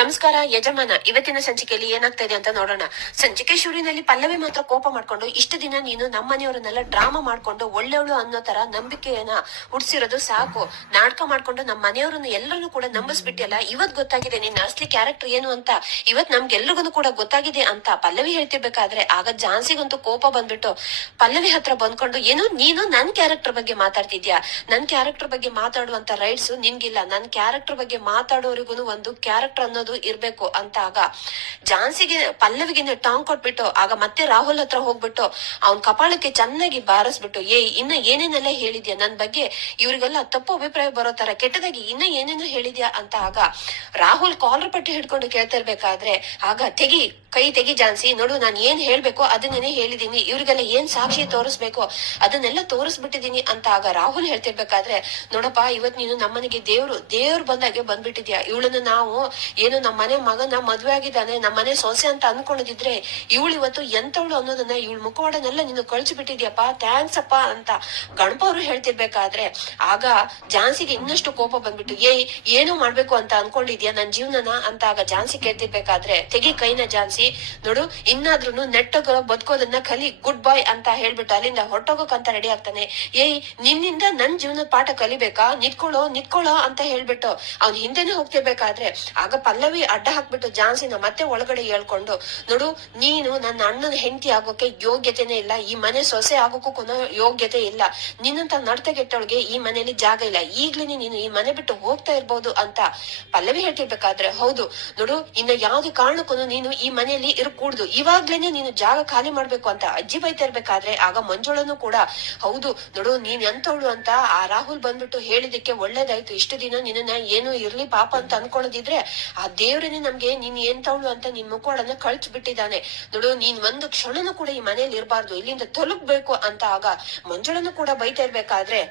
ನಮಸ್ಕಾರ ಯಜಮಾನ. ಇವತ್ತಿನ ಸಂಚಿಕೆಯಲ್ಲಿ ಏನಾಗ್ತಾ ಇದೆ ಅಂತ ನೋಡೋಣ. ಸಂಚಿಕೆ ಶುರುವಿನಲ್ಲಿ ಪಲ್ಲವಿ ಮಾತ್ರ ಕೋಪ ಮಾಡ್ಕೊಂಡು, ಇಷ್ಟು ದಿನ ನೀನು ನಮ್ಮನೆಯವರನ್ನೆಲ್ಲ ಡ್ರಾಮಾ ಮಾಡ್ಕೊಂಡು ಒಳ್ಳೆವಳು ಅನ್ನೋ ತರ ನಂಬಿಕೆಯನ್ನ ಹುಡ್ಸಿರೋದು ಸಾಕು. ನಾಟಕ ಮಾಡ್ಕೊಂಡು ನಮ್ಮ ಮನೆಯವರನ್ನ ಎಲ್ಲರನ್ನು ಕೂಡ ನಂಬಿಸ್ಬಿಟ್ಟಿಯಲ್ಲ. ಇವತ್ ಗೊತ್ತಾಗಿದೆ ನಿನ್ನ ಅಸಲಿ ಕ್ಯಾರೆಕ್ಟರ್ ಏನು ಅಂತ. ಇವತ್ ನಮ್ಗೆಲ್ರಿಗೂ ಕೂಡ ಗೊತ್ತಾಗಿದೆ ಅಂತ ಪಲ್ಲವಿ ಹೇಳ್ತಿರ್ಬೇಕಾದ್ರೆ ಆಗ ಝಾನ್ಸಿಗಂತೂ ಕೋಪ ಬಂದ್ಬಿಟ್ಟು ಪಲ್ಲವಿ ಹತ್ರ ಬಂದ್ಕೊಂಡು, ಏನು ನೀನು ನನ್ ಕ್ಯಾರೆಕ್ಟರ್ ಬಗ್ಗೆ ಮಾತಾಡ್ತಿದ್ಯಾ? ನನ್ ಕ್ಯಾರೆಕ್ಟರ್ ಬಗ್ಗೆ ಮಾತಾಡುವಂತ ರೈಟ್ಸ್ ನಿನ್ಗಿಲ್ಲ. ನನ್ ಕ್ಯಾರೆಕ್ಟರ್ ಬಗ್ಗೆ ಮಾತಾಡೋರಿಗೂ ಒಂದು ಕ್ಯಾರೆಕ್ಟರ್ ಅನ್ನೋದು ಇರ್ಬೇಕು ಅಂತ ಆಗ ಝಾನ್ಸಿಗೆ ಪಲ್ಲವಿಗೆ ಟಾಂಗ್ ಕೊಟ್ಬಿಟ್ಟು ಆಗ ಮತ್ತೆ ರಾಹುಲ್ ಹತ್ರ ಹೋಗ್ಬಿಟ್ಟು ಅವನ್ ಕಪಾಳಕ್ಕೆ ಚೆನ್ನಾಗಿ ಬಾರಿಸ್ಬಿಟ್ಟು, ಇನ್ನ ಏನೇನೆಲ್ಲ ಹೇಳಿದ್ಯಾ ನನ್ ಬಗ್ಗೆ? ಇವ್ರಿಗೆಲ್ಲ ತಪ್ಪು ಅಭಿಪ್ರಾಯ ಬರೋ ತರ ಕೆಟ್ಟದಾಗಿ ಇನ್ನ ಏನೇನು ಹೇಳಿದ್ಯಾ ಅಂತ ಆಗ ರಾಹುಲ್ ಕಾಲರ್ ಪಟ್ಟಿ ಹಿಡ್ಕೊಂಡು ಕೇಳ್ತಿರ್ಬೇಕಾದ್ರೆ ಆಗ ಕೈ ತೆಗಿ ಝಾನ್ಸಿ, ನೋಡು ನಾನ್ ಏನ್ ಹೇಳ್ಬೇಕು ಅದನ್ನೇನೆ ಹೇಳಿದೀನಿ. ಇವ್ರಿಗೆಲ್ಲ ಏನ್ ಸಾಕ್ಷಿ ತೋರಿಸ್ಬೇಕು ಅದನ್ನೆಲ್ಲ ತೋರಿಸ್ಬಿಟ್ಟಿದೀನಿ ಅಂತ ಆಗ ರಾಹುಲ್ ಹೇಳ್ತಿರ್ಬೇಕಾದ್ರೆ, ನೋಡಪ್ಪ ಇವತ್ ನೀನು ನಮ್ಮನೆಗೆ ದೇವ್ರು ಬಂದಾಗೆ ಬಂದ್ಬಿಟ್ಟಿದ್ಯಾ. ಇವಳನ್ನ ನಾವು ಏನು ನಮ್ಮನೆ ಮಗನ ಮದ್ವೆ ಆಗಿದ್ದಾನೆ, ನಮ್ಮನೆ ಸೊಸೆ ಅಂತ ಅನ್ಕೊಂಡಿದ್ರೆ ಇವಳು ಇವತ್ತು ಎಂತವಳು ಅನ್ನೋದನ್ನ ಇವಳ ಮುಖವಾಡನೆಲ್ಲ ನೀನು ಕಳ್ಸಿಬಿಟ್ಟಿದ್ಯಪ್ಪ, ಥ್ಯಾಂಕ್ಸ್ ಅಪ್ಪ ಅಂತ ಗಣಪ ಅವರು ಹೇಳ್ತಿರ್ಬೇಕಾದ್ರೆ ಆಗ ಝಾನ್ಸಿಗೆ ಇನ್ನಷ್ಟು ಕೋಪ ಬಂದ್ಬಿಟ್ಟು, ಏನು ಮಾಡ್ಬೇಕು ಅಂತ ಅನ್ಕೊಂಡಿದ್ಯಾ ನನ್ ಜೀವನನ ಅಂತ ಆಗ ಝಾನ್ಸಿ ಕೇಳ್ತಿರ್ಬೇಕಾದ್ರೆ, ತೆಗಿ ಕೈನ ಝಾನ್ಸಿ, ನೋಡು ಇನ್ನಾದ್ರೂ ನೆಟ್ಟಗ ಬದುಕೋದನ್ನ ಕಲಿ, ಗುಡ್ ಬಾಯ್ ಅಂತ ಹೇಳ್ಬಿಟ್ಟು ಅಲ್ಲಿಂದ ಹೊರಟೋಗಕ್ಕಂತ ರೆಡಿ ಆಗ್ತಾನೆ. ನಿನ್ನಿಂದ ನನ್ ಜೀವನದ ಪಾಠ ಕಲಿಬೇಕಾ? ನಿತ್ಕೊಳ್ಳೋ ಅಂತ ಹೇಳ್ಬಿಟ್ಟು ಅವ್ನ್ ಹಿಂದೆನೆ ಹೋಗ್ತಿರ್ಬೇಕಾದ್ರೆ ಆಗ ಪಲ್ಲವಿ ಅಡ್ಡ ಹಾಕ್ಬಿಟ್ಟು ಝಾನ್ಸಿನ ಮತ್ತೆ ಒಳಗಡೆ ಹೇಳ್ಕೊಂಡು, ನೋಡು ನೀನು ನನ್ನ ಅಣ್ಣನ ಹೆಂಡತಿ ಆಗೋಕೆ ಯೋಗ್ಯತೆನೇ ಇಲ್ಲ, ಈ ಮನೆ ಸೊಸೆ ಆಗೋಕ್ಕೂ ಯೋಗ್ಯತೆ ಇಲ್ಲ, ನಿನ್ನಂತ ನಡತೆಗೆಟ್ಟವಳಿಗೆ ಈ ಮನೆಯಲ್ಲಿ ಜಾಗ ಇಲ್ಲ, ಈಗ್ಲೇನೆ ನೀನು ಈ ಮನೆ ಬಿಟ್ಟು ಹೋಗ್ತಾ ಇರ್ಬೋದು ಅಂತ ಪಲ್ಲವಿ ಹೇಳ್ತಿರ್ಬೇಕಾದ್ರೆ, ಹೌದು ನೋಡು ಇನ್ನ ಯಾವ್ದು ಕಾರಣಕ್ಕೂ ನೀನು ಈ ಮನೆಯಲ್ಲಿ ಇರ್ಕೂಡ್ದು, ಇವಾಗ್ಲೇನೆ ನೀನು ಜಾಗ ಖಾಲಿ ಮಾಡ್ಬೇಕು ಅಂತ ಅಜ್ಜಿ ಬೈತಾ ಇರ್ಬೇಕಾದ್ರೆ ಆಗ ಮಂಜುಳನು ಕೂಡ, ಹೌದು ನೋಡು ನೀನ್ ಎಂತವಳು ಅಂತ ಆ ರಾಹುಲ್ ಬಂದ್ಬಿಟ್ಟು ಹೇಳಿದಕ್ಕೆ ಒಳ್ಳೇದಾಯ್ತು. ಇಷ್ಟು ದಿನ ನಿನ್ನ ಏನು ಇರ್ಲಿ ಪಾಪ ಅಂತ ಅನ್ಕೊಳ್ಳೋದಿದ್ರೆ ಆ ದೇವ್ರನೇ ನಮ್ಗೆ ನೀನ್ ಎಂತವಳು ಅಂತ ನಿನ್ ಮುಖವಾಡನ್ನ ಕಳ್ಸಿ ಬಿಟ್ಟಿದ್ದಾನೆ. ನೋಡು ನೀನ್ ಒಂದು ಕ್ಷಣನೂ ಕೂಡ ಈ ಮನೆಯಲ್ಲಿ ಇರಬಾರ್ದು, ಇಲ್ಲಿಂದ ತೊಲಗ್ಬೇಕು ಅಂತ ಆಗ ಮಂಜುಳನು ಕೂಡ ಬೈತಾ ಇರ್ಬೇಕಾದ್ರೆ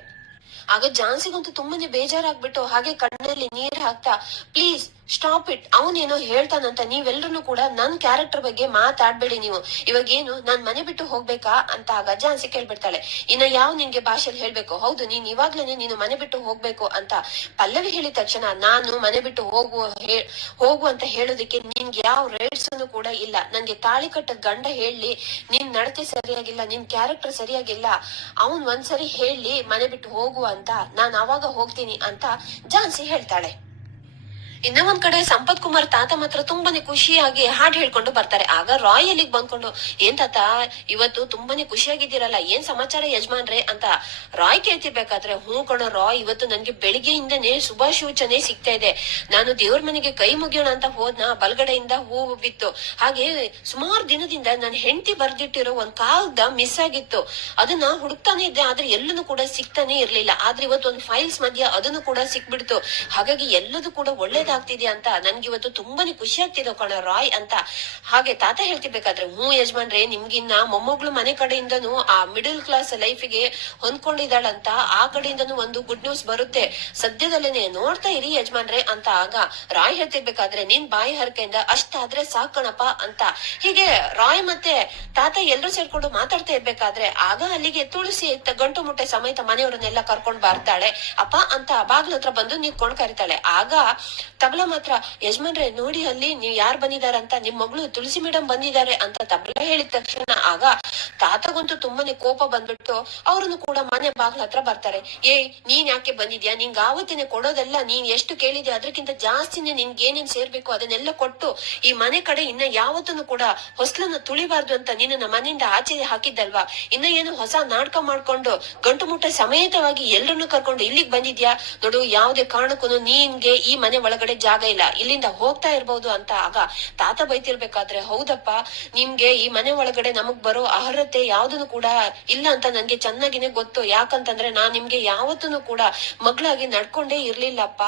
ಆಗ ಝಾನ್ಸಿಗಂತೂ ತುಂಬಾನೇ ಬೇಜಾರಾಗ್ಬಿಟ್ಟು ಹಾಗೆ ಕಣ್ಣಲ್ಲಿ ನೀರ್ ಹಾಕ್ತಾ, ಪ್ಲೀಸ್ ಸ್ಟಾಪ್ ಇಟ್, ಅವನೇನೋ ಹೇಳ್ತಾನಂತ ನೀವೆಲ್ಲರೂ ಕೂಡ ನನ್ ಕ್ಯಾರೆಕ್ಟರ್ ಬಗ್ಗೆ ಮಾತಾಡ್ಬೇಡಿ ನೀವು. ಇವಾಗ ಏನು ನಾನ್ ಮನೆ ಬಿಟ್ಟು ಹೋಗ್ಬೇಕಾ ಅಂತ ಆಗ ಝಾನ್ಸಿ ಕೇಳ್ಬಿಡ್ತಾಳೆ. ಇನ್ನ ಯಾವ ನಿನ್ಗೆ ಭಾಷೆಯಲ್ಲಿ ಹೇಳ್ಬೇಕು? ಹೌದು ನೀನ್ ಇವಾಗ್ಲೇನೆ ನೀನು ಮನೆ ಬಿಟ್ಟು ಹೋಗ್ಬೇಕು ಅಂತ ಪಲ್ಲವಿ ಹೇಳಿದ ತಕ್ಷಣ, ನಾನು ಮನೆ ಬಿಟ್ಟು ಹೋಗು ಅಂತ ಹೇಳೋದಕ್ಕೆ ನಿನ್ಗೆ ಯಾವ ರೈಟ್ಸ್ ಕೂಡ ಇಲ್ಲ. ನನ್ಗೆ ತಾಳಿ ಕಟ್ಟದ ಗಂಡ ಹೇಳಿ ನಿನ್ ನಡತೆ ಸರಿಯಾಗಿಲ್ಲ, ನಿನ್ ಕ್ಯಾರೆಕ್ಟರ್ ಸರಿಯಾಗಿಲ್ಲ, ಅವನ್ ಒಂದ್ಸರಿ ಹೇಳಿ ಮನೆ ಬಿಟ್ಟು ಹೋಗು ಅಂತ ನಾನ್ ಅವಾಗ ಹೋಗ್ತೀನಿ ಅಂತ ಝಾನ್ಸಿ ಹೇಳ್ತಾಳೆ. ಇನ್ನ ಒಂದ್ ಕಡೆ ಸಂಪತ್ ಕುಮಾರ್ ತಾತ ಮಾತ್ರ ತುಂಬಾನೇ ಖುಷಿಯಾಗಿ ಹಾಡ್ ಹೇಳ್ಕೊಂಡು ಬರ್ತಾರೆ. ಆಗ ರಾಯ್ ಅಲ್ಲಿಗ್ ಬಂದ್ಕೊಂಡು, ಏನ್ ತಾತ ಇವತ್ತು ತುಂಬಾನೇ ಖುಷಿಯಾಗಿದ್ದೀರಲ್ಲ, ಏನ್ ಸಮಾಚಾರ ಯಜಮಾನ್ರೆ ಅಂತ ರಾಯ್ ಕೇಳ್ತಿರ್ಬೇಕಾದ್ರೆ, ಹ್ಞೂ ಕಣೋ ರಾಯ್, ಇವತ್ತು ನನ್ಗೆ ಬೆಳಿಗ್ಗೆಯಿಂದನೇ ಶುಭಾಶೂಚನೆ ಸಿಗ್ತಾ ಇದೆ. ನಾನು ದೇವ್ರ ಮನೆಗೆ ಕೈ ಮುಗಿಯೋಣ ಅಂತ ಹೋದ್ನ, ಬಲಗಡೆಯಿಂದ ಹೂವು ಬಿತ್ತು. ಹಾಗೆ ಸುಮಾರು ದಿನದಿಂದ ನನ್ನ ಹೆಂಡತಿ ಬರ್ದಿಟ್ಟಿರೋ ಒಂದ್ ಕಾಗ್ದ ಮಿಸ್ ಆಗಿತ್ತು, ಅದನ್ನ ಹುಡುಕ್ತಾನೆ ಇದ್ದೆ, ಆದ್ರೆ ಎಲ್ಲೂ ಕೂಡ ಸಿಗ್ತಾನೆ ಇರ್ಲಿಲ್ಲ. ಆದ್ರೆ ಇವತ್ತು ಒಂದು ಫೈಲ್ಸ್ ಮಧ್ಯ ಅದನ್ನು ಕೂಡ ಸಿಕ್ಬಿಡ್ತು. ಹಾಗಾಗಿ ಎಲ್ಲದೂ ಕೂಡ ಒಳ್ಳೇದ ಆಗ್ತಿದ್ಯಾ ಅಂತ ನನ್ಗೆ ಇವತ್ತು ತುಂಬಾನೇ ಖುಷಿ ಆಗ್ತಿದೆ ಕಣ ರಾಯ್ ಅಂತ ಹಾಗೆ ತಾತ ಹೇಳ್ತಿರ್ಬೇಕಾದ್ರೆ, ಹ್ಞೂ ಯಜಮಾನ್ರೆ, ನಿಮ್ಗಿನ್ನ ಮೊಮ್ಮಗಳು ಮನೆ ಕಡೆಯಿಂದನು ಆ ಮಿಡಲ್ ಕ್ಲಾಸ್ ಲೈಫಿಗೆ ಹೊಂದ್ಕೊಂಡಿದ್ದಾಳಂತ ಆ ಕಡೆಯಿಂದನು ಒಂದು ಗುಡ್ ನ್ಯೂಸ್ ಬರುತ್ತೆ, ಸದ್ಯದಲ್ಲೇನೆ ನೋಡ್ತಾ ಇರಿ ಯಜಮಾನ್ರೆ ಅಂತ ಆಗ ರಾಯ್ ಹೇಳ್ತಿರ್ಬೇಕಾದ್ರೆ, ನಿನ್ ಬಾಯಿ ಹರಕೆಯಿಂದ ಅಷ್ಟಾದ್ರೆ ಸಾಕಣಪ್ಪ ಅಂತ ಹೀಗೆ ರಾಯ್ ಮತ್ತೆ ತಾತ ಎಲ್ರು ಸೇರ್ಕೊಂಡು ಮಾತಾಡ್ತಾ ಇರ್ಬೇಕಾದ್ರೆ ಆಗ ಅಲ್ಲಿಗೆ ತುಳಸಿ ಗಂಟು ಮುಟ್ಟೆ ಸಮೇತ ಮನೆಯವರನ್ನೆಲ್ಲ ಕರ್ಕೊಂಡ್ ಬರ್ತಾಳೆ. ಅಪ್ಪ ಅಂತ ಬಾಗ್ಲ ಹತ್ರ ಬಂದು ನಿಂತ್ಕೊಂಡ್ ಕರಿತಾಳೆ. ಆಗ ತಬಲಾ ಮಾತ್ರ, ಯಜಮಾನ್ರೆ ನೋಡಿ ಅಲ್ಲಿ ನೀವ್ ಯಾರು ಬಂದಿದಾರಂತ, ನಿಮ್ ಮಗಳು ತುಳಸಿ ಮೇಡಮ್ ಬಂದಿದ್ದಾರೆ ಅಂತ ತಬಲಾ ಹೇಳಿದ ತಕ್ಷಣ ಆಗ ತಾತಗಂತೂ ತುಂಬಾನೇ ಕೋಪ ಬಂದ್ಬಿಟ್ಟು ಅವ್ರನ್ನು ಕೂಡ ಮನೆ ಬಾಗ್ಲ ಹತ್ರ ಬರ್ತಾರೆ. ನೀನ್ ಯಾಕೆ ಬಂದಿದ್ಯಾ? ನಿಂಗ್ ಆವತ್ತಿನ ಕೊಡೋದೆಲ್ಲ ನೀನ್ ಎಷ್ಟು ಕೇಳಿದ್ಯಾ ಅದಕ್ಕಿಂತ ಜಾಸ್ತಿನೇ ನಿನ್ಗೆ ಏನೇನ್ ಸೇರ್ಬೇಕು ಅದನ್ನೆಲ್ಲ ಕೊಟ್ಟು ಈ ಮನೆ ಕಡೆ ಇನ್ನ ಯಾವತ್ತೂ ಕೂಡ ಹೊಸ್ಲನ್ನ ತುಳಿಬಾರ್ದು ಅಂತ ನಿನ್ನ ಮನೆಯಿಂದ ಆಚೆ ಹಾಕಿದ್ದಲ್ವಾ? ಇನ್ನ ಏನು ಹೊಸ ನಾಟಕ ಮಾಡ್ಕೊಂಡು ಗಂಟು ಮುಟ್ಟ ಸಮೇತವಾಗಿ ಎಲ್ರನ್ನು ಕರ್ಕೊಂಡು ಇಲ್ಲಿಗ್ ಬಂದಿದ್ಯಾ? ನೋಡು ಯಾವ್ದೇ ಕಾರಣಕ್ಕೂ ನಿನ್ಗೆ ಈ ಮನೆ ಒಳಗಡೆ ಜಾಗ ಇಲ್ಲ, ಇಲ್ಲಿಂದ ಹೋಗ್ತಾ ಇರ್ಬಹುದು ಅಂತ ಆಗ ತಾತ ಬೈತಿರ್ಬೇಕಾದ್ರೆ, ಹೌದಪ್ಪ ನಿಮ್ಗೆ ಈ ಮನೆ ಒಳಗಡೆ ನಮಗ್ ಬರೋ ಅರ್ಹತೆ ಯಾವ್ದನ್ನು ಕೂಡ ಇಲ್ಲ ಅಂತ ನನ್ಗೆ ಚೆನ್ನಾಗಿನೇ ಗೊತ್ತು. ಯಾಕಂತಂದ್ರೆ ನಾನ್ ನಿಮ್ಗೆ ಯಾವತ್ತೂ ಕೂಡ ಮಗಳಾಗಿ ನಡ್ಕೊಂಡೇ ಇರ್ಲಿಲ್ಲಪ್ಪ,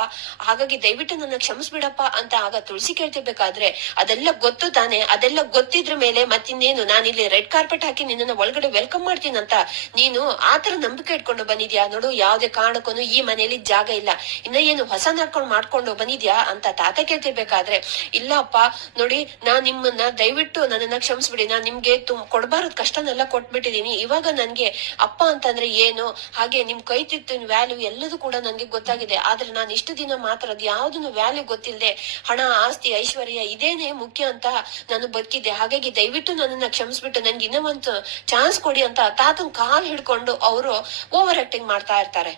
ಹಾಗಾಗಿ ದಯವಿಟ್ಟು ನನ್ನ ಕ್ಷಮಿಸ್ಬಿಡಪ್ಪ ಅಂತ ಆಗ ತುಳಸಿ ಕೇಳ್ತಿರ್ಬೇಕಾದ್ರೆ, ಅದೆಲ್ಲ ಗೊತ್ತು ತಾನೆ, ಅದೆಲ್ಲ ಗೊತ್ತಿದ್ರ ಮೇಲೆ ಮತ್ತಿನ್ನೇನು ನಾನಿಲ್ಲಿ ರೆಡ್ ಕಾರ್ಪೆಟ್ ಹಾಕಿ ನಿನ್ನ ಒಳಗಡೆ ವೆಲ್ಕಮ್ ಮಾಡ್ತೀನಂತ ನೀನು ಆತರ ನಂಬಿಕೆ ಇಟ್ಕೊಂಡು ಬಂದಿದ್ಯಾ? ನೋಡು ಯಾವ್ದೇ ಕಾರಣಕ್ಕೂ ಈ ಮನೆಯಲ್ಲಿ ಜಾಗ ಇಲ್ಲ, ಇನ್ನ ಏನು ಹೊಸ ನಡ್ಕೊಂಡು ಮಾಡ್ಕೊಂಡು ಬಂದಿದ್ಯಾ? ಕೊಟ್ಟಿದ್ಯಾ ಅಂತ ತಾತ ಕೇಳ್ತಿರ್ಬೇಕಾದ್ರೆ, ಇಲ್ಲ ಅಪ್ಪ ನೋಡಿ, ನಾನ್ ನಿಮ್ಮನ್ನ ದಯವಿಟ್ಟು ನನ್ನನ್ನ ಕ್ಷಮಿಸ್ಬಿಡಿ, ನಾನ್ ನಿಮ್ಗೆ ಕೊಡ್ಬಾರದ್ ಕಷ್ಟನೆಲ್ಲ ಕೊಟ್ಬಿಟ್ಟಿದೀನಿ. ಇವಾಗ ನನ್ಗೆ ಅಪ್ಪ ಅಂತಂದ್ರೆ ಏನು, ಹಾಗೆ ನಿಮ್ ಕೈ ತಿತ್ತಿನ ವ್ಯಾಲ್ಯೂ ಎಲ್ಲದೂ ಕೂಡ ನನ್ಗೆ ಗೊತ್ತಾಗಿದೆ. ಆದ್ರೆ ನಾನ್ ಇಷ್ಟು ದಿನ ಮಾತ್ರ ಅದ್ ಯಾವ್ದನ್ನು ವ್ಯಾಲ್ಯೂ ಗೊತ್ತಿಲ್ಲದೆ ಹಣ, ಆಸ್ತಿ, ಐಶ್ವರ್ಯ ಇದೇನೆ ಮುಖ್ಯ ಅಂತ ನಾನು ಬದುಕಿದ್ದೆ. ಹಾಗಾಗಿ ದಯವಿಟ್ಟು ನನ್ನನ್ನ ಕ್ಷಮಿಸ್ಬಿಟ್ಟು ನನ್ಗೆ ಇನ್ನೂ ಒಂದು ಚಾನ್ಸ್ ಕೊಡಿ ಅಂತ ತಾತನ್ ಕಾಲ್ ಹಿಡ್ಕೊಂಡು ಅವರು ಓವರ್ ಆಕ್ಟಿಂಗ್ ಮಾಡ್ತಾ ಇರ್ತಾರೆ.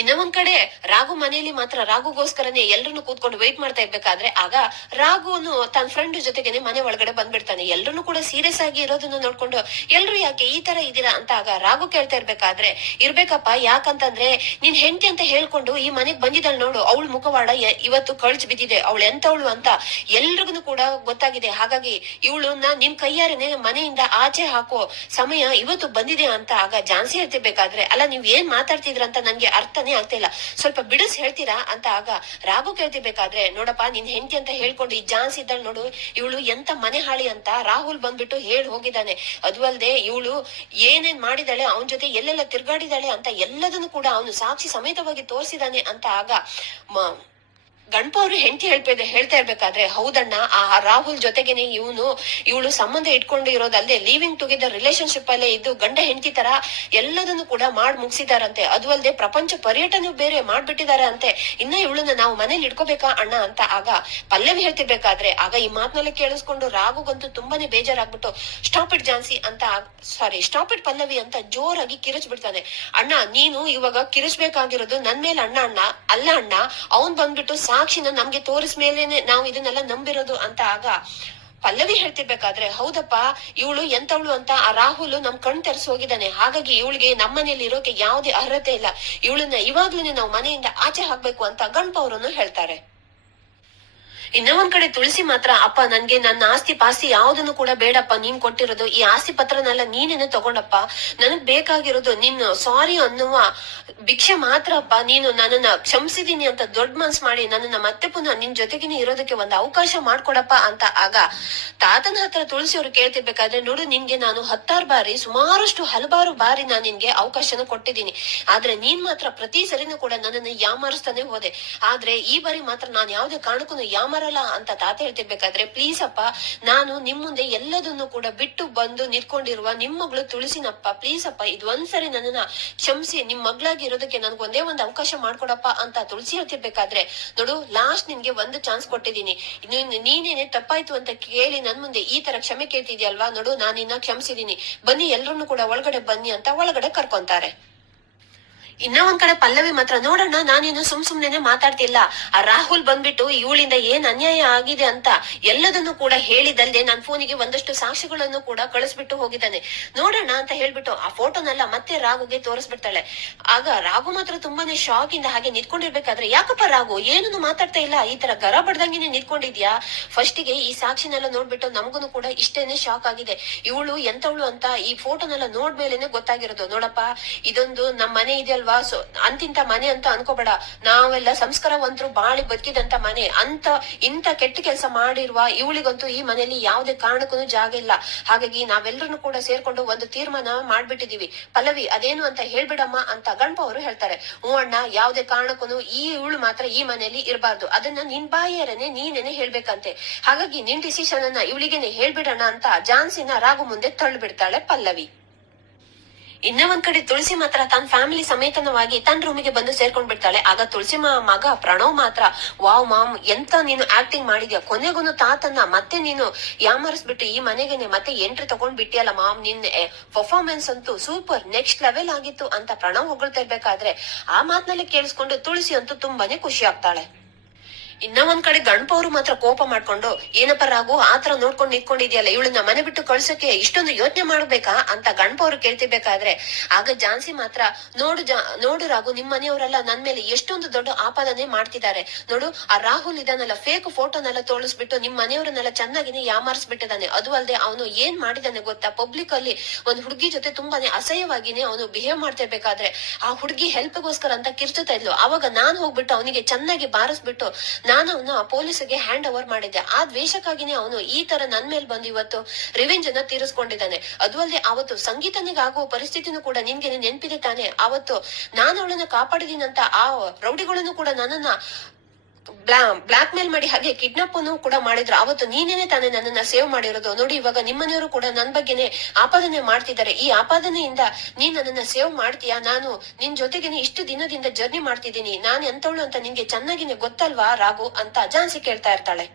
ಇನ್ನ ಒಂದ್ ಕಡೆ ರಾಘು ಮನೆಯಲ್ಲಿ ಮಾತ್ರ ರಾಘುಗೋಸ್ಕರನೇ ಎಲ್ರನ್ನು ಕೂತ್ಕೊಂಡು ವೇಟ್ ಮಾಡ್ತಾ ಇರ್ಬೇಕಾದ್ರೆ, ಆಗ ರಾಘುನು ತನ್ನ ಫ್ರೆಂಡ್ ಜೊತೆಗೇನೆ ಮನೆ ಒಳಗಡೆ ಬಂದ್ಬಿಡ್ತಾನೆ. ಎಲ್ರನ್ನು ಕೂಡ ಸೀರಿಯಸ್ ಆಗಿ ಇರೋದನ್ನ ನೋಡ್ಕೊಂಡು ಎಲ್ರು ಯಾಕೆ ಈ ತರ ಇದೀರಾ ಅಂತ ಆಗ ರಾಘು ಕೇಳ್ತಾ ಇರ್ಬೇಕಪ್ಪ, ಯಾಕಂತಂದ್ರೆ ನಿನ್ ಹೆಂಡತಿ ಅಂತ ಹೇಳ್ಕೊಂಡು ಈ ಮನೆಗ್ ಬಂದಿದ್ದಾಳೆ ನೋಡು, ಅವಳ ಮುಖವಾಡ ಇವತ್ತು ಕಳ್ಚ್ ಬಿದ್ದಿದೆ, ಅವಳು ಎಂತವಳು ಅಂತ ಎಲ್ರಿಗೂ ಕೂಡ ಗೊತ್ತಾಗಿದೆ. ಹಾಗಾಗಿ ಇವಳನ್ನ ನಿಮ್ ಕೈಯಾರೇನೆ ಮನೆಯಿಂದ ಆಚೆ ಹಾಕೋ ಸಮಯ ಇವತ್ತು ಬಂದಿದೆ ಅಂತ ಆಗ ಝಾನ್ಸಿ ಹೇಳ್ತಿರ್ಬೇಕಾದ್ರೆ, ಅಲ್ಲ ನೀವ್ ಏನ್ ಮಾತಾಡ್ತಿದ್ರ ಅಂತ ನನ್ಗೆ ಅರ್ಥನೇ ಆಗ್ತಿಲ್ಲ, ಸ್ವಲ್ಪ ಬಿಡಿಸ್ ಹೇಳ್ತೀರಾ ಅಂತ ಆಗ ರಾಘು ಕೇಳ್ತಿರ್ಬೇಕಾದ್ರೆ, ನೋಡಪ್ಪ ನಿನ್ ಹೆಂಡತಿ ಅಂತ ಹೇಳ್ಕೊಂಡು ಈ ಝಾನ್ಸಿ ಇದ್ದಾಳೆ ನೋಡು, ಇವಳು ಎಂತ ಮನೆ ಹಾಳಿ ಅಂತ ರಾಹುಲ್ ಬಂದ್ಬಿಟ್ಟು ಹೇಳಿ ಹೋಗಿದ್ದಾನೆ. ಅದು ಅಲ್ದೆ ಇವಳು ಏನೇನ್ ಮಾಡಿದಾಳೆ, ಅವನ್ ಜೊತೆ ಎಲ್ಲೆಲ್ಲ ತಿರ್ಗಾಡಿದಾಳೆ ಅಂತ ಎಲ್ಲದನ್ನು ಕೂಡ ಅವನು ಸಾಕ್ಷಿ ಸಮೇತವಾಗಿ ತೋರಿಸಿದಾನೆ ಅಂತ ಆಗ ಗಣಪ ಅವರು ಹೆಂಡತಿ ಹೇಳ್ತಾ ಇರ್ಬೇಕಾದ್ರೆ, ಹೌದಣ್ಣ, ಆ ರಾಹುಲ್ ಜೊತೆಗೇನೆ ಇವಳು ಸಂಬಂಧ ಇಟ್ಕೊಂಡು ಇರೋದಲ್ಲದೆ ಲಿವಿಂಗ್ ಟುಗೆದರ್ ರಿಲೇಶನ್ಶಿಪ್ ಅಲ್ಲೇ ಇದ್ದು ಗಂಡ ಹೆಂಡತಿ ತರ ಎಲ್ಲದನ್ನು ಕೂಡ ಮಾಡ್ ಮುಗಿಸಿದಾರಂತೆ. ಅದು ಅಲ್ಲದೆ ಪ್ರಪಂಚ ಪರ್ಯಟನೆ ಬೇರೆ ಮಾಡ್ಬಿಟ್ಟಿದಾರೆ ಅಂತೆ. ಇನ್ನ ಇವಳನ್ನ ನಾವು ಮನೇಲಿ ಇಟ್ಕೋಬೇಕಾ ಅಣ್ಣ ಅಂತ ಆಗ ಪಲ್ಲವಿ ಹೇಳ್ತಿರ್ಬೇಕಾದ್ರೆ, ಆಗ ಈ ಮಾತನ್ನೆಲ್ಲ ಕೇಳಿಸ್ಕೊಂಡು ರಾಘುಗಂತೂ ತುಂಬಾನೇ ಬೇಜಾರಾಗ್ಬಿಟ್ಟು ಸ್ಟಾಪ್ ಇಟ್ ಝಾನ್ಸಿ ಅಂತ ಸ್ಟಾಪ್ ಇಟ್ ಪಲ್ಲವಿ ಅಂತ ಜೋರಾಗಿ ಕಿರಿಚ್ ಬಿಡ್ತಾನೆ. ಅಣ್ಣ, ನೀನು ಇವಾಗ ಕಿರಿಚ್ಬೇಕಾಗಿರೋದು ನನ್ ಮೇಲೆ ಅಣ್ಣ ಅಲ್ಲ ಅಣ್ಣ, ಅವನ್ ಬಂದ್ಬಿಟ್ಟು ಸಾಕ್ಷಿನ ನಮ್ಗೆ ತೋರಿಸ್ಮೇಲೇನೆ ನಾವು ಇದನ್ನೆಲ್ಲ ನಂಬಿರೋದು ಅಂತ ಆಗ ಪಲ್ಲವಿ ಹೇಳ್ತಿರ್ಬೇಕಾದ್ರೆ, ಹೌದಪ್ಪ ಇವಳು ಎಂತವಳು ಅಂತ ಆ ರಾಹುಲ್ ನಮ್ ಕಣ್ ತೆರೆಸಿ ಹೋಗಿದ್ದಾನೆ. ಹಾಗಾಗಿ ಇವಳಿಗೆ ನಮ್ಮನೇಲಿ ಇರೋಕೆ ಯಾವುದೇ ಅರ್ಹತೆ ಇಲ್ಲ, ಇವಳನ್ನ ಇವಾಗ್ಲೂ ನಾವು ಮನೆಯಿಂದ ಆಚೆ ಹಾಕ್ಬೇಕು ಅಂತ ಗಣಪ ಅವರನ್ನು ಹೇಳ್ತಾರೆ. ಇನ್ನ ಒಂದ್ ಕಡೆ ತುಳಸಿ ಮಾತ್ರ, ಅಪ್ಪ ನನ್ಗೆ ನನ್ನ ಆಸ್ತಿ ಪಾಸ್ತಿ ಯಾವ್ದನ್ನು ಕೂಡ ಬೇಡಪ್ಪ, ನೀನ್ ಕೊಟ್ಟಿರೋದು ಈ ಆಸ್ತಿ ಪತ್ರನೆಲ್ಲ ನೀನೇನೆ ತಗೊಂಡಪ್ಪ, ನನಗ್ ಬೇಕಾಗಿರೋದು ನಿನ್ನ ಸಾರಿ ಅನ್ನುವ ಭಿಕ್ಷೆ ಮಾತ್ರ ಅಪ್ಪ, ನೀನು ನನ್ನನ್ನ ಕ್ಷಮಿಸಿದೀನಿ ಅಂತ ದೊಡ್ಡ ಮನ್ಸ್ ಮಾಡಿ ನನ್ನನ್ನ ಮತ್ತೆ ಪುನಃ ನಿನ್ ಜೊತೆಗಿನ ಇರೋದಕ್ಕೆ ಒಂದು ಅವಕಾಶ ಮಾಡ್ಕೊಡಪ್ಪ ಅಂತ ಆಗ ತಾತನ ಹತ್ರ ತುಳಸಿ ಅವ್ರು ಕೇಳ್ತಿರ್ಬೇಕಾದ್ರೆ, ನೋಡು ನಿನ್ಗೆ ನಾನು ಹಲವಾರು ಬಾರಿ ನಾನ್ ನಿನ್ಗೆ ಅವಕಾಶನ ಕೊಟ್ಟಿದ್ದೀನಿ, ಆದ್ರೆ ನೀನ್ ಮಾತ್ರ ಪ್ರತಿ ಸರಿನೂ ಕೂಡ ನನ್ನನ್ನ ಯಾಮಾರಿಸ್ತಾನೆ ಹೋದೆ. ಆದ್ರೆ ಈ ಬಾರಿ ಮಾತ್ರ ನಾನ್ ಯಾವ್ದೇ ಕಾರಣಕ್ಕೂ ಯಾಮಾರಲ್ಲ ಅಂತ ತಾತ ಹೇಳ್ತಿರ್ಬೇಕಾದ್ರೆ, ಪ್ಲೀಸ್ ಅಪ್ಪ, ನಾನು ನಿಮ್ ಮುಂದೆ ಎಲ್ಲದನ್ನು ಕೂಡ ಬಿಟ್ಟು ಬಂದು ನಿಂತ್ಕೊಂಡಿರುವ ನಿಮ್ ಮಗಳು ತುಳಸಿನಪ್ಪ, ಪ್ಲೀಸ್ ಅಪ್ಪ ಇದು ಒಂದ್ಸರಿ ನನ್ನನ್ನ ಕ್ಷಮಿಸಿ ನಿಮ್ ಮಗಳಾಗಿ ಇರೋದಕ್ಕೆ ನನ್ಗೆ ಒಂದೇ ಒಂದು ಅವಕಾಶ ಮಾಡ್ಕೊಡಪ್ಪ ಅಂತ ತುಳಸಿ ಹೇಳ್ತಿರ್ಬೇಕಾದ್ರೆ, ನೋಡು ಲಾಸ್ಟ್ ನಿನ್ಗೆ ಒಂದು ಚಾನ್ಸ್ ಕೊಟ್ಟಿದ್ದೀನಿ, ನೀನೇನೆ ತಪ್ಪಾಯ್ತು ಅಂತ ಕೇಳಿ ನನ್ ಮುಂದೆ ಈ ತರ ಕ್ಷಮೆ ಕೇಳ್ತಿದ್ಯಲ್ವಾ, ನೋಡು ನಾನಿನ್ನ ಕ್ಷಮಿಸಿದೀನಿ, ಬನ್ನಿ ಎಲ್ರನ್ನು ಕೂಡ ಒಳಗಡೆ ಬನ್ನಿ ಅಂತ ಒಳಗಡೆ ಕರ್ಕೊಂತಾರೆ. ಇನ್ನ ಒಂದ್ ಕಡೆ ಪಲ್ಲವಿ ಮಾತ್ರ, ನೋಡೋಣ ನಾನೇನು ಸುಮ್ನೆ ಮಾತಾಡ್ತಿಲ್ಲ, ಆ ರಾಹುಲ್ ಬಂದ್ಬಿಟ್ಟು ಇವಳಿಂದ ಏನ್ ಅನ್ಯಾಯ ಆಗಿದೆ ಅಂತ ಎಲ್ಲದನ್ನು ಕೂಡ ಹೇಳಿದಲ್ದೆ ನನ್ ಫೋನಿಗೆ ಒಂದಷ್ಟು ಸಾಕ್ಷಿಗಳನ್ನು ಕೂಡ ಕಳಿಸ್ಬಿಟ್ಟು ಹೋಗಿದ್ದಾನೆ, ನೋಡೋಣ ಅಂತ ಹೇಳ್ಬಿಟ್ಟು ಆ ಫೋಟೋನೆಲ್ಲ ಮತ್ತೆ ರಾಘುಗೆ ತೋರಿಸ್ಬಿಡ್ತಾಳೆ. ಆಗ ರಾಘು ಮಾತ್ರ ತುಂಬಾನೇ ಶಾಕ್ ಇಂದ ಹಾಗೆ ನಿಂತ್ಕೊಂಡಿರ್ಬೇಕಾದ್ರೆ, ಯಾಕಪ್ಪ ರಾಘು ಏನನ್ನು ಮಾತಾಡ್ತಾ ಇಲ್ಲ, ಈ ತರ ಗರ ಬಡ್ದಂಗಿನೇ ನಿಂತ್ಕೊಂಡಿದ್ಯಾ, ಫಸ್ಟಿಗೆ ಈ ಸಾಕ್ಷಿನೆಲ್ಲ ನೋಡ್ಬಿಟ್ಟು ನಮಗೂ ಕೂಡ ಇಷ್ಟೇನೆ ಶಾಕ್ ಆಗಿದೆ, ಇವಳು ಎಂತವಳು ಅಂತ ಈ ಫೋಟೋನೆಲ್ಲ ನೋಡ್ಮೇಲೆನೆ ಗೊತ್ತಾಗಿರೋದು, ನೋಡಪ್ಪ ಇದೊಂದು ನಮ್ ಮನೆ ಇದೆಯಲ್ವಾ, ಅಂತಿಂತ ಮನೆ ಅಂತ ಅನ್ಕೋಬೇಡ, ನಾವೆಲ್ಲ ಸಂಸ್ಕಾರವಂತರು ಬಾಳಿ ಬದುಕಿದಂತ ಮನೆ ಅಂತ ಇಂತ ಕೆಟ್ಟ ಕೆಲಸ ಮಾಡಿರುವ ಇವಳಿಗಂತೂ ಈ ಮನೆಯಲ್ಲಿ ಯಾವುದೇ ಕಾರಣಕ್ಕೂ ಜಾಗ ಇಲ್ಲ, ಹಾಗಾಗಿ ನಾವೆಲ್ಲರೂ ಕೂಡ ಸೇರ್ಕೊಂಡು ಒಂದು ತೀರ್ಮಾನ ಮಾಡ್ಬಿಟ್ಟಿದೀವಿ, ಪಲ್ಲವಿ ಅದೇನು ಅಂತ ಹೇಳ್ಬಿಡಮ್ಮ ಅಂತ ಗಣಪ ಅವರು ಹೇಳ್ತಾರೆ. ಹ್ಞೂ ಅಣ್ಣ, ಯಾವುದೇ ಕಾರಣಕ್ಕೂ ಇವಳು ಮಾತ್ರ ಈ ಮನೆಯಲ್ಲಿ ಇರಬಾರ್ದು, ಅದನ್ನ ನಿನ್ ಬಾಯೇರನೆ ನೀನೇನೆ ಹೇಳ್ಬೇಕಂತೆ, ಹಾಗಾಗಿ ನಿನ್ ಡಿಸಿಷನ್ ಅನ್ನ ಇವಳಿಗೆನೆ ಹೇಳ್ಬಿಡೋಣ ಅಂತ ಝಾನ್ಸಿನ ರಾಘು ಮುಂದೆ ತಳ್ಳಿಬಿಡ್ತಾಳೆ ಪಲ್ಲವಿ. ಇನ್ನ ಒಂದ್ ಕಡೆ ತುಳಸಿ ಮಾತ್ರ ತನ್ನ ಫ್ಯಾಮಿಲಿ ಸಮೇತನವಾಗಿ ತನ್ನ ರೂಮಿಗೆ ಬಂದು ಸೇರ್ಕೊಂಡ್ ಬಿಡ್ತಾಳೆ. ಆಗ ತುಳಸಿ ಮಗ ಪ್ರಣವ್ ಮಾತ್ರ, ವಾವ್ ಮಾಮ್ ಎಂತ ನೀನು ಆಕ್ಟಿಂಗ್ ಮಾಡಿದ್ಯಾ, ಕೊನೆಗೂ ತಾತನ್ನ ಮತ್ತೆ ನೀನು ಯಾಮರಿಸ್ಬಿಟ್ಟು ಈ ಮನೆಗೆನೆ ಮತ್ತೆ ಎಂಟ್ರಿ ತಗೊಂಡ್ ಬಿಟ್ಟಿಯಲ್ಲ ಮಾಮ್, ನಿನ್ ಪರ್ಫಾರ್ಮೆನ್ಸ್ ಅಂತೂ ಸೂಪರ್ ನೆಕ್ಸ್ಟ್ ಲೆವೆಲ್ ಆಗಿತ್ತು ಅಂತ ಪ್ರಣವ್ ಹೊಗಳ್ತಾ ಇರ್ಬೇಕಾದ್ರೆ ಆ ಮಾತ್ನಲ್ಲಿ ಕೇಳಿಸ್ಕೊಂಡು ತುಳಸಿ ಅಂತೂ ತುಂಬಾನೇ ಖುಷಿ ಆಗ್ತಾಳೆ. ಇನ್ನ ಒಂದ್ ಕಡೆ ಗಣಪ ಅವರು ಮಾತ್ರ ಕೋಪ ಮಾಡ್ಕೊಂಡು, ಏನಪ್ಪ ರಾಘು ಆತರ ನೋಡ್ಕೊಂಡು ನಿಂತ್ಕೊಂಡಿದ್ಯಲ್ಲ, ಇವಳನ್ನ ಮನೆ ಬಿಟ್ಟು ಕಳ್ಸೋಕೆ ಇಷ್ಟೊಂದು ಯೋಚನೆ ಮಾಡ್ಬೇಕಾ ಅಂತ ಗಣಪ ಅವರು ಕೇಳ್ತಿರ್ಬೇಕಾದ್ರೆ ಆಗ ಝಾನ್ಸಿ ಮಾತ್ರ, ನೋಡು ರಾಘು, ನಿಮ್ ಮನೆಯವರೆಲ್ಲ ನನ್ ಮೇಲೆ ಎಷ್ಟೊಂದು ದೊಡ್ಡ ಆಪಾದನೆ ಮಾಡ್ತಿದ್ದಾರೆ, ನೋಡು ಆ ರಾಹುಲ್ ಇದನ್ನೆಲ್ಲ ಫೇಕ್ ಫೋಟೋನೆಲ್ಲ ತೋರಿಸ್ಬಿಟ್ಟು ನಿಮ್ ಮನೆಯವರನ್ನೆಲ್ಲ ಚೆನ್ನಾಗಿನೇ ಯಾಮಾರಿಸ್ಬಿಟ್ಟಿದ್ದಾನೆ, ಅದು ಅಲ್ಲದೆ ಅವನು ಏನ್ ಮಾಡಿದಾನೆ ಗೊತ್ತಾ, ಪಬ್ಲಿಕ್ ಅಲ್ಲಿ ಒಂದ್ ಹುಡುಗಿ ಜೊತೆ ತುಂಬಾನೇ ಅಸಹ್ಯವಾಗಿನೇ ಅವನು ಬಿಹೇವ್ ಮಾಡ್ತಿರ್ಬೇಕಾದ್ರೆ ಆ ಹುಡುಗಿ ಹೆಲ್ಪ್ಗೋಸ್ಕರ ಅಂತ ಕಿರ್ಚುತ್ತಾ ಇದ್ಲು, ಅವಾಗ ನಾನ್ ಹೋಗ್ಬಿಟ್ಟು ಅವನಿಗೆ ಚೆನ್ನಾಗಿ ಬಾರಿಸ್ಬಿಟ್ಟು ನಾನು ಅವನು ಪೊಲೀಸ್ಗೆ ಹ್ಯಾಂಡ್ ಓವರ್ ಮಾಡಿದ್ದೆ, ಆ ದ್ವೇಷಕ್ಕಾಗಿನೇ ಅವನು ಈ ತರ ನನ್ ಮೇಲೆ ಬಂದು ಇವತ್ತು ರಿವೆಂಜ್ ಅನ್ನ ತೀರಿಸ್ಕೊಂಡಿದ್ದಾನೆ. ಅದು ಅಲ್ಲದೆ ಅವತ್ತು ಸಂಗೀತನಿಗೆ ಆಗುವ ಪರಿಸ್ಥಿತಿನೂ ಕೂಡ ನಿನ್ಗೆ ನೆನ್ಪಿದೆ ತಾನೆ, ಅವತ್ತು ನಾನು ಅವಳನ್ನ ಕಾಪಾಡಿದೀನಂತ ಆ ರೌಡಿಗಳನ್ನು ಕೂಡ ನನ್ನನ್ನ ಬ್ಲಾಕ್ ಮೇಲ್ ಮಾಡಿ ಹಾಗೆ ಕಿಡ್ನಾಪ್ ಕೂಡ ಮಾಡಿದ್ರು. ಅವತ್ತು ನೀನೇನೆ ತಾನೇ ನನ್ನನ್ನ ಸೇವ್ ಮಾಡಿರೋದು. ನೋಡಿ ಇವಾಗ ನಿಮ್ಮನೆಯವರು ಕೂಡ ನನ್ ಬಗ್ಗೆನೆ ಆಪಾದನೆ ಮಾಡ್ತಿದ್ದಾರೆ. ಈ ಆಪಾದನೆಯಿಂದ ನೀನ್ ನನ್ನನ್ನ ಸೇವ್ ಮಾಡ್ತೀಯಾ? ನಾನು ನಿನ್ ಜೊತೆಗೇನೆ ಇಷ್ಟು ದಿನದಿಂದ ಜರ್ನಿ ಮಾಡ್ತಿದ್ದೀನಿ. ನಾನ್ ಎಂತವಳು ಅಂತ ನಿನ್ಗೆ ಚೆನ್ನಾಗಿನೇ ಗೊತ್ತಲ್ವಾ ರಾಘು ಅಂತ ಝಾನ್ಸಿ ಕೇಳ್ತಾ ಇರ್ತಾಳೆ.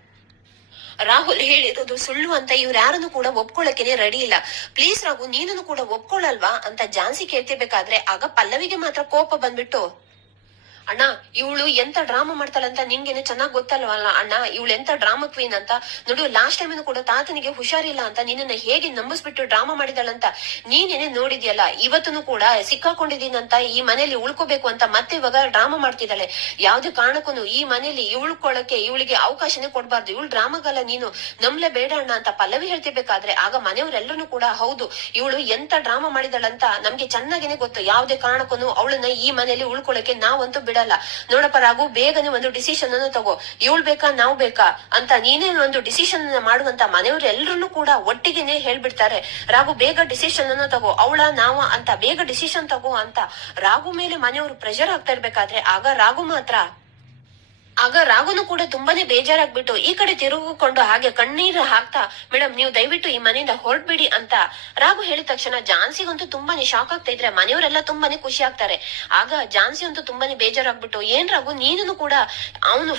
ರಾಹುಲ್ ಹೇಳಿರೋದು ಸುಳ್ಳು ಅಂತ ಇವ್ರು ಯಾರನ್ನು ಕೂಡ ಒಪ್ಕೊಳ್ಳೋಕೆನೆ ರೆಡಿ ಇಲ್ಲ. ಪ್ಲೀಸ್ ರಾಘು ನೀನನ್ನು ಕೂಡ ಒಪ್ಕೊಳ್ಳಲ್ವಾ ಅಂತ ಝಾನ್ಸಿ ಕೇಳ್ತಿರ್ಬೇಕಾದ್ರೆ ಆಗ ಪಲ್ಲವಿಗೆ ಮಾತ್ರ ಕೋಪ ಬಂದ್ಬಿಟ್ಟು, ಅಣ್ಣ ಇವಳು ಎಂತ ಡ್ರಾಮಾ ಮಾಡ್ತಾಳಂತ ನಿನ್ಗೇನೆ ಚೆನ್ನಾಗ್ ಗೊತ್ತಲ್ವಲ್ಲ ಅಣ್ಣ, ಇವಳು ಎಂತ ಡ್ರಾಮಾ ಕ್ವೀನ್ ಅಂತ. ನೋಡು ಲಾಸ್ಟ್ ಟೈಮ್ ಕೂಡ ತಾತನಿಗೆ ಹುಷಾರಿಲ್ಲ ಅಂತ ನಿನ್ನನ್ನ ಹೇಗೆ ನಂಬಿಸ್ಬಿಟ್ಟು ಡ್ರಾಮಾ ಮಾಡಿದಾಳಂತ ನೀನೇನೆ ನೋಡಿದ್ಯಲ್ಲ. ಇವತ್ತೂ ಕೂಡ ಸಿಕ್ಕಾಕೊಂಡಿದ್ದೀನಂತ ಈ ಮನೇಲಿ ಉಳ್ಕೋಬೇಕು ಅಂತ ಮತ್ತೆ ಇವಾಗ ಡ್ರಾಮಾ ಮಾಡ್ತಿದ್ದಾಳೆ. ಯಾವ್ದೇ ಕಾರಣಕ್ಕೂ ಈ ಮನೇಲಿ ಉಳ್ಕೊಳ್ಳಕ್ಕೆ ಇವಳಿಗೆ ಅವಕಾಶನೇ ಕೊಡ್ಬಾರ್ದು. ಇವಳು ಡ್ರಾಮಾಗಲ್ಲ, ನೀನು ನಂಬ್ಲೆ ಬೇಡ ಅಣ್ಣ ಅಂತ ಪಲ್ಲವಿ ಹೇಳ್ತಿರ್ಬೇಕಾದ್ರೆ ಆಗ ಮನೆಯವರೆಲ್ಲರೂ ಕೂಡ ಹೌದು ಇವಳು ಎಂತ ಡ್ರಾಮಾ ಮಾಡಿದಾಳಂತ ನಮ್ಗೆ ಚೆನ್ನಾಗೇನೆ ಗೊತ್ತು. ಯಾವ್ದೇ ಕಾರಣಕ್ಕೂ ಅವಳನ್ನ ಈ ಮನೇಲಿ ಉಳ್ಕೊಳ್ಳಕ್ಕೆ ನಾವಂತೂ ಬಿಡಲ್ಲ. ನೋಡಪ್ಪ ರಾಘು ಬೇಗನೆ ಒಂದು ಡಿಸಿಷನ್ ಅನ್ನು ತಗೋ. ಇವಳು ಬೇಕಾ ನಾವು ಬೇಕಾ ಅಂತ ನೀನೇ ಒಂದು ಡಿಸಿಷನ್ ಮಾಡುವಂತ ಮನೆಯವ್ರು ಎಲ್ರು ಕೂಡ ಒಟ್ಟಿಗೆನೆ ಹೇಳ್ಬಿಡ್ತಾರೆ. ರಾಘು ಬೇಗ ಡಿಸಿಷನ್ ಅನ್ನು ತಗೋ, ಅವಳ ನಾವ ಅಂತ ಬೇಗ ಡಿಸಿಷನ್ ತಗೋ ಅಂತ ರಾಘು ಮೇಲೆ ಮನೆಯವರು ಪ್ರೆಷರ್ ಆಗ್ತಾ ಇರ್ಬೇಕಾದ್ರೆ ಆಗ ರಾಘುನು ಕೂಡ ತುಂಬಾನೇ ಬೇಜಾರಾಗ್ಬಿಟ್ಟು ಈ ಕಡೆ ತಿರುಗಿಕೊಂಡು ಹಾಗೆ ಕಣ್ಣೀರು ಹಾಕ್ತಾ, ಮೇಡಮ್ ನೀವು ದಯವಿಟ್ಟು ಈ ಮನೆಯಿಂದ ಹೊರಡ್ಬಿಡಿ ಅಂತ ರಾಘು ಹೇಳಿದ ತಕ್ಷಣ ಝಾನ್ಸಿಗಂತೂ ತುಂಬಾನೇ ಶಾಕ್ ಆಗ್ತಾ ಇದ್ರೆ ಮನೆಯವರೆಲ್ಲ ತುಂಬಾನೇ ಖುಷಿ ಆಗ್ತಾರೆ. ಆಗ ಝಾನ್ಸಿ ಅಂತೂ ತುಂಬಾನೇ ಬೇಜಾರಾಗ್ಬಿಟ್ಟು, ಏನ್ ರಾಘು ನೀನು ಕೂಡ ಅವನು